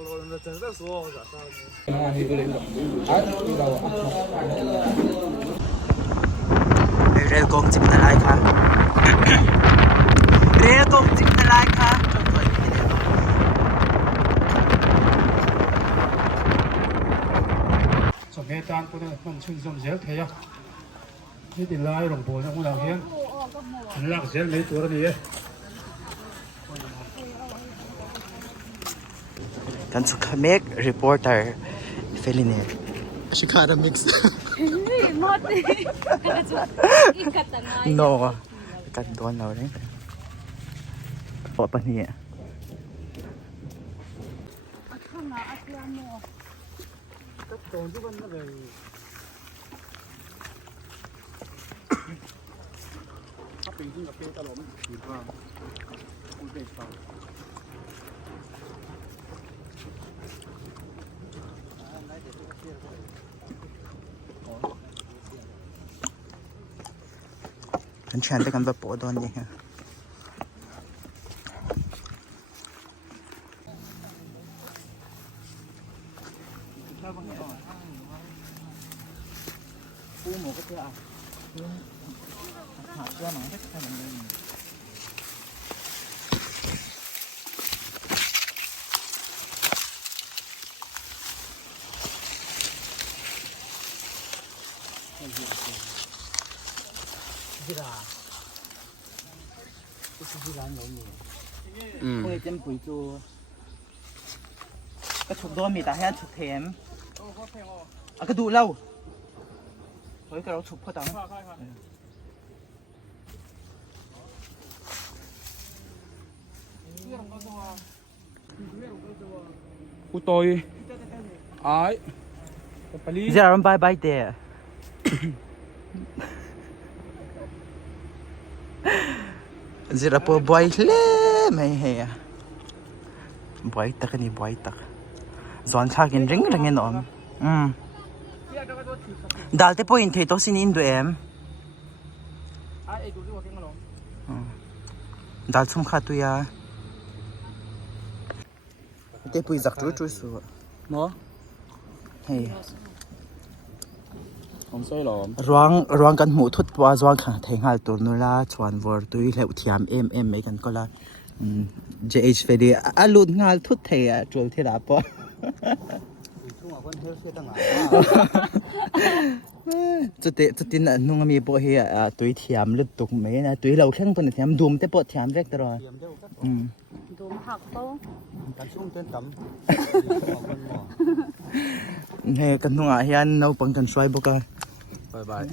เร็วกงจิบอะไรคะเร็วกงจิบอะไรคะสมัยตอนคนนั้นมันชื่นชมเสียเทียนี่ติดลายหลวงปู่นะคุณเราเห็นหลักเสียในตัวนี้กันสุขเมกรีพอร์เตอร์เฟลิเน่ชิคารามิกซ์หมดอีกกัดแต่ไง โนกันโดนเราเนี่ยปอปะเนี่ย ข้างหน้าอาเซียนเนี่ย ก็โดนทุกคนเลยถ้าปีที่กับปีตลอดปีว่าคุณเด็กฟังฉันเชื่อแต่กันแบบปอดอนเนี่ยฮะปูหมูก็เจออ่ะหาเสื้อหน่อยให้มันเลยที่ร้านที่ร้าน有米พวกนี้เต็มปุ๋ยจูก็ฉุกโดนมีแต่ให้ฉุกเทมอ่ะก็ดูเล่าเฮ้ยก็เราฉุกพอตังกูโตยไอ้ไปลี จะรำบายบายเตะจะรับบ่อยเลยไม่เหี้ยบ่อยตักนี่บ่อยตักจวนชากินริงเนาะดัลเตปอยน์เทโตสินอินดูเอ็มดัลซุ่มขาตุยาเตปอยน์จักรจุสุเนาะ เฮ้ย không sai lầm รวงกันหมูทุดว่ารวงขังแทงหัลตัวนู้ละชวนวอร์ตุยเหลวที่เอ็มไม่กันก็ละJH เฟดีอาลุนงาลทุดเทียจวลที่รับปะจุดที่นั่นนุ่งมีบ่เฮียตุยเทียมลุดตุกไหมนะตุยเราแข่งตัวเทียมดูมแต่ปวดเทียมเล็กตลอดดูผักโต้การชุ่มเต้นต่ำ เฮ้กันนุ่งเฮียนเอาปังกันช่วยบุกันบายบาย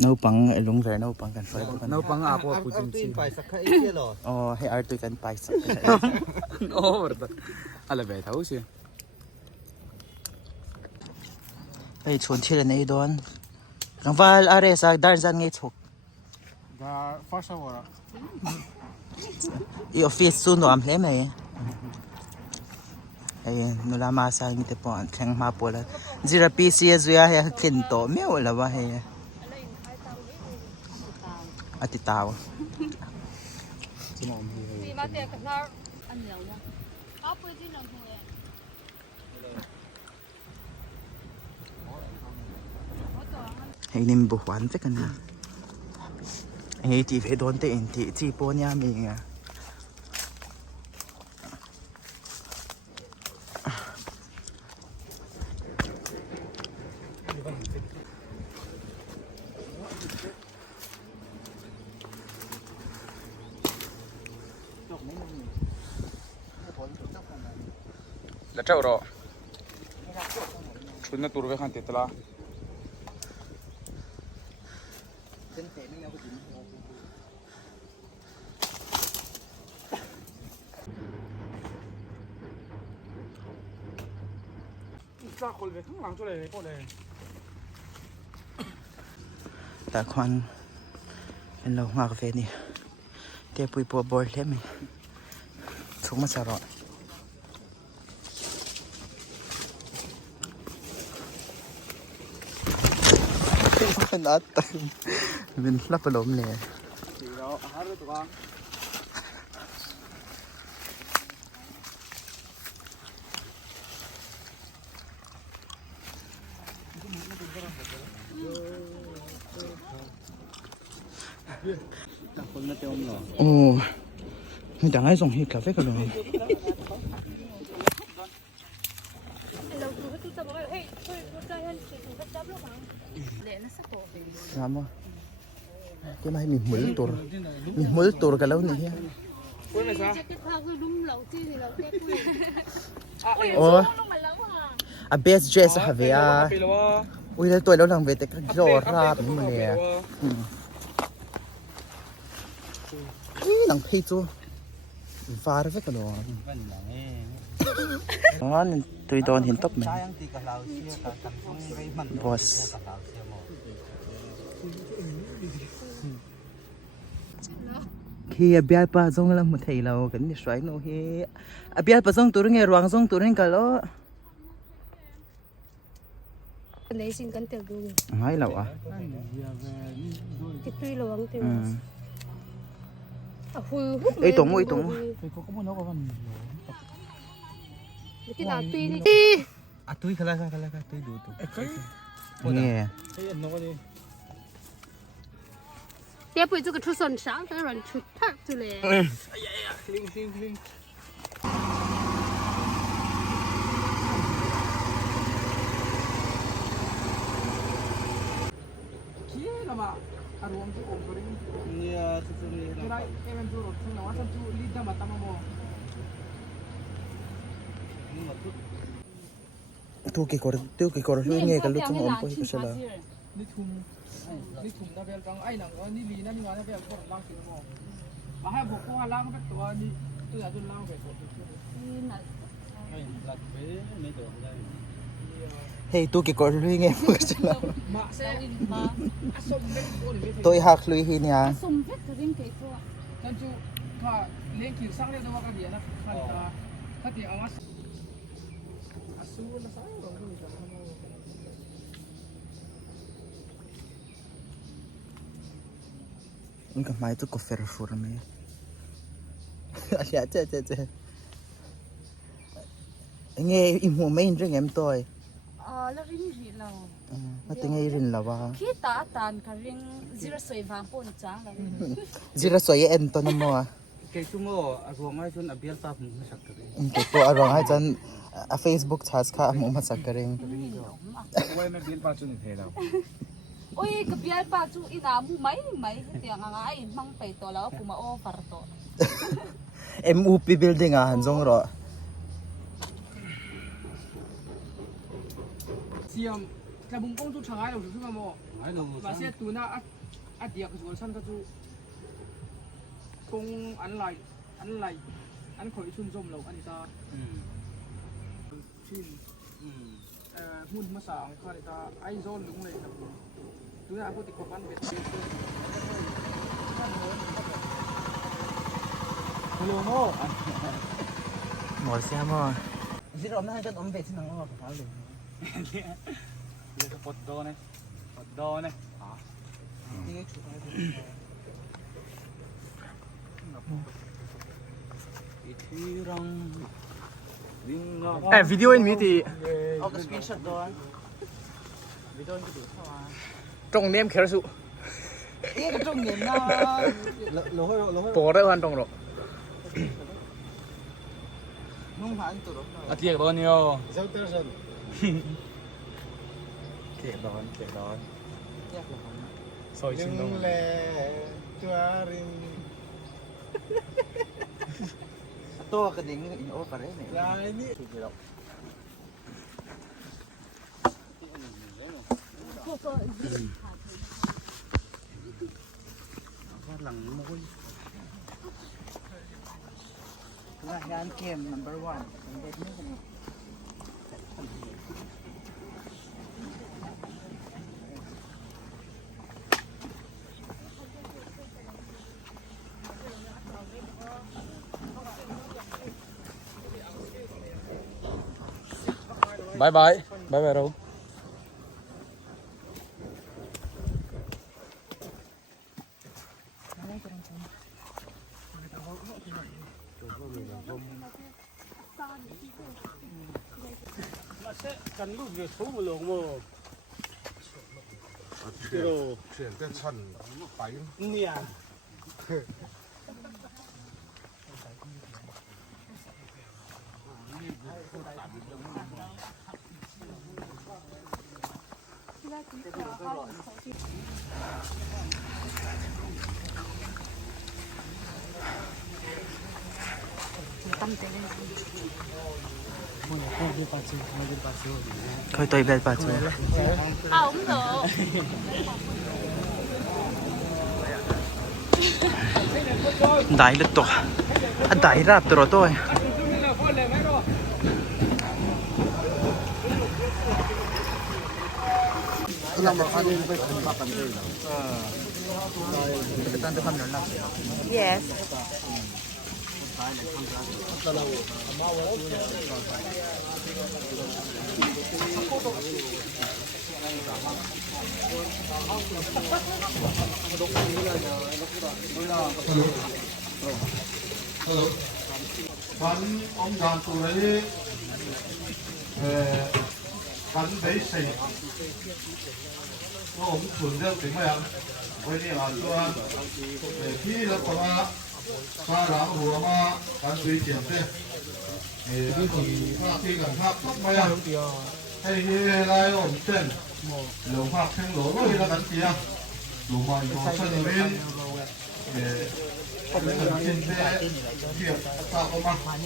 นเอาปังลงเลยนเอาปังกันช่วยบุกันนเอาปังอาพอกูจริงๆไปสักแค่เดียวหรออ๋อให้อาร์ตุกันไปสักโอ้เบิดอะไรแบบเท่าสิไปชวนที่เรนไอ้ดอนกังวาลอะไรสักดาร์ซันไงทุกดาฟ้าสวรรค์อีออฟฟิศซูนย์อัมเพลไหมไอ้นุลามาสังมิตรปอนแข่งมาปวดแล้วจีราปีซีจุยาเฮขึ้นโตไม่เอาละวะเฮอติตาวปีมาเตียกับเราอันเหนียวนะเอาไปที่หนองทะเลไอ้นิ่มบุหวานจะกันนะไอ้จีเพดอนเตอินทีจีปอนยามีไงแล้วเจ้ารอชุดนั้นตัวไปขันติดตลาซาคนเลยข้างหลังจุเลยพวกเลยแต่ควันเป็นเรามากาแฟนี่เดี๋ยวปุยปัวบอลเล่มสุกมาสระเป็นอัดเป็นลับปลอมเลย โอ้ไม่ดังให้ส่งให้กาแฟกันเลย เราดูให้ตู้จับว่าเฮ้ยช่วยรถใจให้ช่วยดูให้จับลูกมั้งเดี๋ยวน่าสักปอเป็น น้ำวะที่ไม่มีมุลตัวกันแล้วนี่ จะคิดภาพคือลุ้มเราที่เราเต้คุย โอ้ ลงมาแล้วว่ะ a best dress have ya อุ้ยแล้วตัวเราหลังเวทีก็โจราบนี่มันเลยหนังพี่จูฟาร์เฟกันเลยอ๋อนี่ตัวโดนเห็นตบไหมบอสkhi bia pa zong la mu thei lo kan ni swai no he bia pa zong tur nge ruang zong tur nge ka lo lấy xin cắn tiểu đuôi hai lo à cái tuy là bằng tiểu ấy tổng cái nào tuy đi à tuy khala tuy đủ tu nghe tiếp bây giờ cái chút sồn sáng cái rồi chút thắt chứ lệ tu cái cor nghe cái lúc trong ôm coi cái saoนี่ถุงนะเบลกังไอ้หนังก็นี่ลีนั่นนี่วันนะเบลก็ล่างกินหม้อมาให้บอกว่าล่างก็ตัวนี้ตัวจนล่างไปหมด hey tu cái cor nghe cái sao มาเส้นมาส้มเล็กตัวนี้ tôi hạc lui hi nha สมเพชรจะเรียนเก่งตัว นั่นจูถ้าเลี้ยงขิงสังเลี้ยงตัวกันเดียนะถ้าเดี๋ยวเอามาสู้นะสังลองดูกัน Enggak mai itu cover forme. Aja. Nghe imu main ring em toy. แล้วริ้งรีเรา Nó tiếng nghe rin là ba. ขี้ตาตานกับริ้งจีรสวยวางปนจ้าเลย Jira soy en to na mo. Kay sumo agwang ay sun abial pa mo sakari. Cái cô arong hai chan a Facebook chas ka mo masak ka ring. Why may bial pa sun hela. โอ้ยกับยายป้าจูอีน้ำไม่เตียงง่ายมั่งไปตัวแล้วกูมาโอ้ฟาร์ตัว MUP building ah hanjong ro. เสียมแต่บุ้งก้องจูช่างไอ้เราถูกไหมโม Ay no. มาเสียตัวน่ะอัดเดียกส่วนชั้นก็จูกงอันไรข่อยชุ่มจมเราอันนี้ตาชินหุ่นมาสางคาริตาไอโซนลุงเลยครับตัวน่ะพวกติดกับมันเบ็ดเบ็ด Hello mo. Mo sia mo. Zero na chan om bet nang mo ka lu. Yung pot do ne. Pot do ne. Ah. Itirang ringa. video in miti Au cái screenshot do. Video ni du thawa. ตรงเนียมเคลสุ Ê cái trong nhìn nó. Lo hoi. ปอได้วันตรงหรอ Nung han tu ro. Atiyak do niyo. Sao ter san. Kek don. Yak lo. Soy sin dong. Le tuarin. To ka ding in o ka rin eh. Ya ini. Phát lằng môi. Là yan game number 1. Bye đâu. Cần lúc việc số một lượng mà เสียงเต้นชั้นไป เนี่ย khơi tôi về bà chơi không được. đại lực to đại rap rồi tôi yes Phần ông đàn tù đấy phần đấy xỉ nó ông chuẩn được tính mày ăn với đi là cho để khi là có mà xa lắm hùa mà phần tùy kiểm thế thì phát khi cần phát tóc mày ăn hay là ông tên lồng phát thêm lỗ rồi là đánh kia đủ mà có sân bên để không phải là trên xe kiểm sao không mà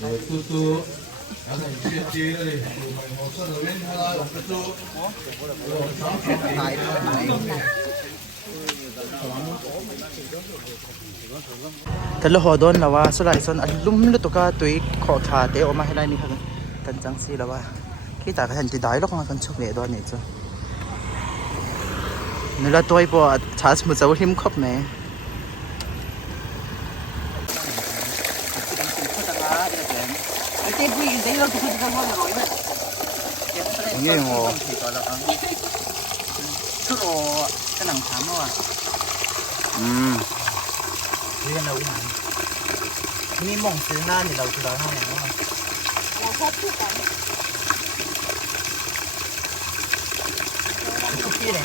rồi từ từ cái này chuyện gì đây mày một sân ở bên hay là một cái chỗ rồi sáng sớm nàyแต่ละหัวโดนแล้วว่าสุดท้ายส่วนลุ่มลุตุกาตุยขอขาเตะออกมาให้ได้นี่ครับกันจังสิแล้วว่าที่ตากันจะได้หรอกมากันชุบเนี่ยโดนนี่จ้ะนี่ละตัวไอ้ปอชาสมุทรสาครหิมครบไหมนี่โง่ชุดโอ้กระหนังถามว่าเรียนเราอีกหน่อยนี่มองซื้อหน้านี่เราจะได้เท่าไหร่วะเราพบทุกกันทุกที่ไหน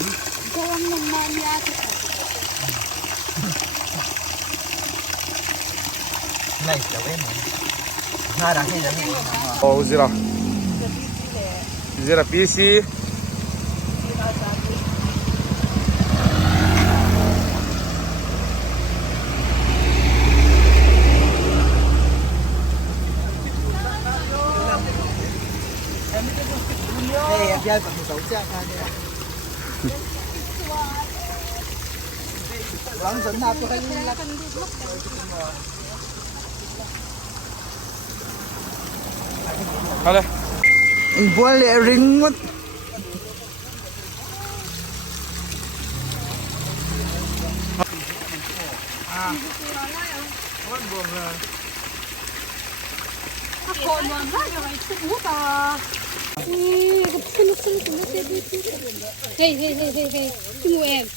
ก็ว่ามันมายากไม่จะเว้นน่ารักที่จะเห็นโอ้zira PC Hey, em chơi bằng thủ chứ ha. Lắm dẫn nào tôi thấy là thôi đây anh bua lẹ ring mất. Còn mà phát rồi sức hút à. Hey, hey, hey, hey, hey. Tunggu em.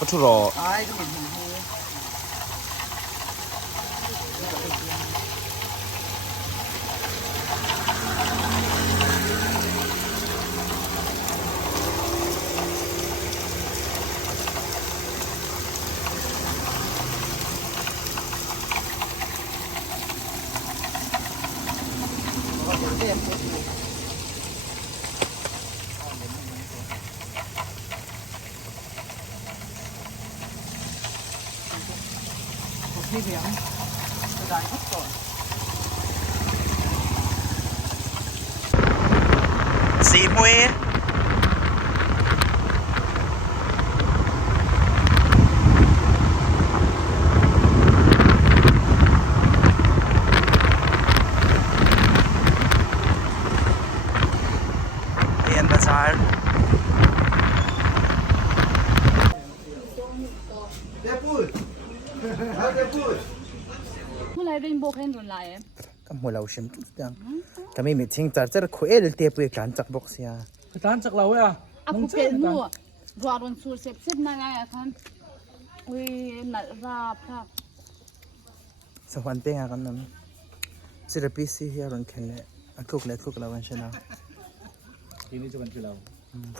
có chút rồi Xì muê ผู้ไรเรนโบว์แคนโดนไล่ ก็หัวเราชิมทุกอย่างก็ไม่มีทิ้งจัดจะคุยเอลเตียปุยการจักบอกเสีย ไปทานจากเราเว้ยอ่ะ อ่ะกูเป็นหัวรอรอนสูเซ็บเซ็บมาไงอ่ะท่านอุ้ยหนักราบค่ะ สวรรค์เตียกันนั้นศิลปินที่เฮียรันแค่เนี่ยคุกเล็กคุกเราวันชนะ ทีนี้จะเป็นคือเรา อืม